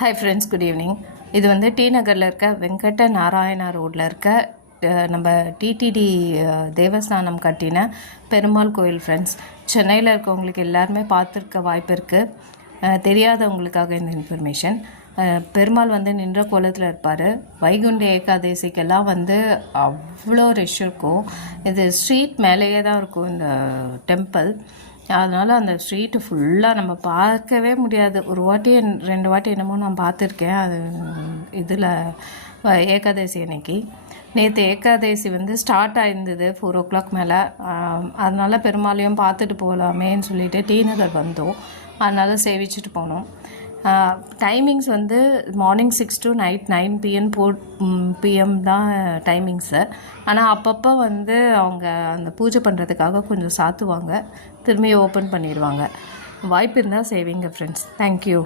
Hi friends, good evening. இது வந்து D நகரில் இருக்க வெங்கட்ட நாராயணா ரோட்டில் இருக்க நம்ம டிடிடி தேவஸ்தானம் கட்டின பெருமாள் கோயில் ஃப்ரெண்ட்ஸ். சென்னையில் இருக்கவங்களுக்கு எல்லாருமே பார்த்துருக்க வாய்ப்பு இருக்குது. தெரியாதவங்களுக்காக இந்த இன்ஃபர்மேஷன். பெருமாள் வந்து நின்ற கோலத்தில் இருப்பார். வைகுண்ட ஏகாதேசிக்கெல்லாம் வந்து அவ்வளோ ரஷ் இருக்கும். இது ஸ்ட்ரீட் மேலேயே தான் இருக்கும் இந்த டெம்பிள். அதனால் அந்த ஸ்ட்ரீட்டு ஃபுல்லாக நம்ம பார்க்கவே முடியாது. ஒரு வாட்டி 2 வாட்டி என்னமோ நான் பார்த்துருக்கேன். அது இதில் ஏகாதசி அன்னைக்கு. நேற்று ஏகாதசி வந்து ஸ்டார்ட் ஆகிருந்தது 4 o'clock மேலே. அதனால் பெருமாளையும் பார்த்துட்டு போகலாமேன்னு சொல்லிட்டு டி நகர் வந்தோம். அதனால் சேவிச்சுட்டு போனோம். டைமிங்ஸ் வந்து மார்னிங் 6 to நைட் 9 PM தான் டைமிங்ஸு. ஆனால் அப்பப்போ வந்து அவங்க அந்த பூஜை பண்ணுறதுக்காக கொஞ்சம் சாத்துவாங்க, திரும்பி ஓப்பன் பண்ணிடுவாங்க. வாய்ப்பு இருந்தால் சேவிங்க ஃப்ரெண்ட்ஸ். தேங்க்யூ.